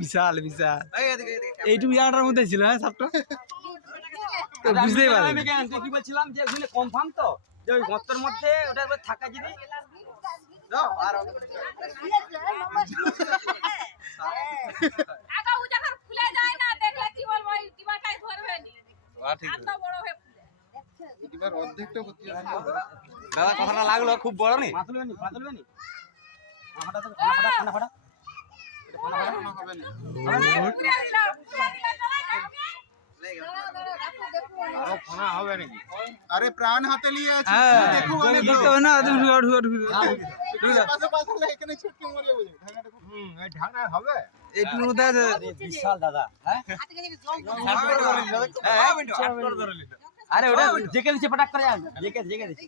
বিশাল বিশাল এইটুকু ইয়াটার মধ্যে ছিল হ্যাঁ সাপটা বুঝতেই পারলাম কি বলছিলাম যে ওখানে কনফার্ম তো যে ওই গর্তের মধ্যে ওটার মধ্যে থাকা যদি দাও আর আগা ও যখন খুলে যায় না দেখলে কি বলবো এই ডিবাটাই ধরবে নি এত বড় হয়ে এবার অর্ধেকটা করতে হবে দাদা কথাটা লাগলো খুব বড় নি মাতুলবে নি ফাটা তো ফাটা হবে না পুরে দিলাম আরে প্রাণ হাতে নিয়ে আছে দেখো অনেক লোক দেখতে হবে না তুমি পাশে পাশে এখানে ছুটকে মরে যাবে ঢাকাটা এই ঢাকা হবে এইটুকুর মধ্যে আছে বিশাল দাদা হ্যাঁ আরে ওটা জেকে দিচ্ছে পটাক করে যান জেকে দিচ্ছে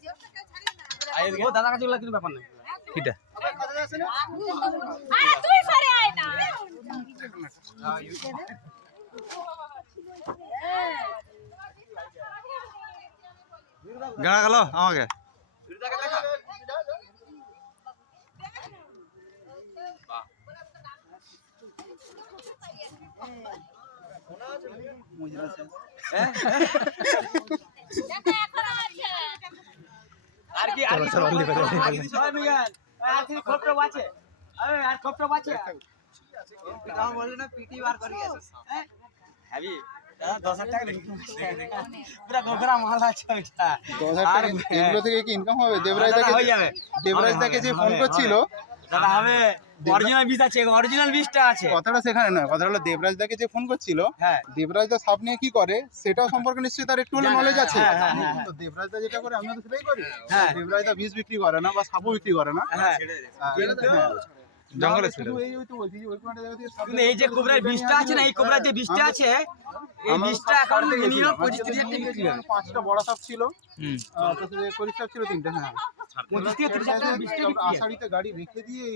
ও দাদা কাছে ওগুলা কিছু ব্যাপার না কিটা আরে তুই সরে আয় না গাড়া গেল আমাকে দেখো এখন আছে আর কি আর খপটা বাঁচে আর খপটা বাঁচে পিটা বললে না পিটি বার করে গেছে হ্যাঁ দাদা 10,000 টাকা দেখি পুরা গোগরা মাল আছে ওইটা 10,000 টাকা এগুলো থেকে কি ইনকাম হবে দেবরাজ দাকে যে ফোন করছিল দাদা হবে অরিজিনাল বিষ আছে অরিজিনাল বিষটা আছে কথাটা সেখানে না কথা হলো দেবরাজ দাকে যে ফোন করছিল হ্যাঁ দেবরাজ দা সাপ নিয়ে কি করে সেটাও সম্পর্কে নিশ্চয়ই তার একটু হলে নলেজ আছে হ্যাঁ। তো দেবরাজ দা যেটা করে আমিও তো সেটাই করি হ্যাঁ। দেবরাজ দা বিষ বিক্রি করে না বা সাপও বিক্রি করে না হ্যাঁ জঙ্গলে ছিল এই তো বলছি যে ওই কোনটা জায়গা থেকে সাপ কিন্তু এই যে কোবরার বিষটা আছে না এই কোবরার যে বিষটা আছে এই বিষটা এখন মিনিমাম 25-30 টাকা বিক্রি হয় 5টা বড় সাপ ছিল তারপরে করিস সাপ ছিল 3টা হ্যাঁ 25-30 টাকা বিষটা বিক্রি হয় আষাঢ়িতে গাড়ি রেখে দিয়ে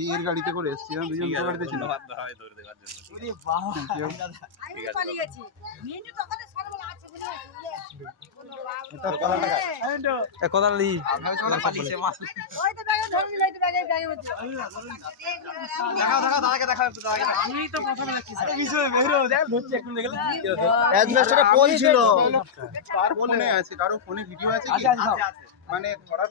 এই এর গাড়িতে করে এসেছি আমরা দুজন দুটো গাড়িতে ছিল ওরে বাবা আমি পালিয়ে গেছি মিন্টু তখন সরবলা আছে বলে কোদালি পালিয়েছে মাছ ওই তো ব্যাগে ধরে নিল ওই তো ব্যাগে মধ্যে দেখাও দাদাকে দেখাও একটু দাদাকে আমি তো প্রথমে দেখছি আরে বিষয় মেহরো দেখ ধরছে একটু দেখলে অ্যাডজাস্টারে কোন ছিল কার ফোনে আছে কারো ফোনে ভিডিও আছে কি আছে মানে ধরার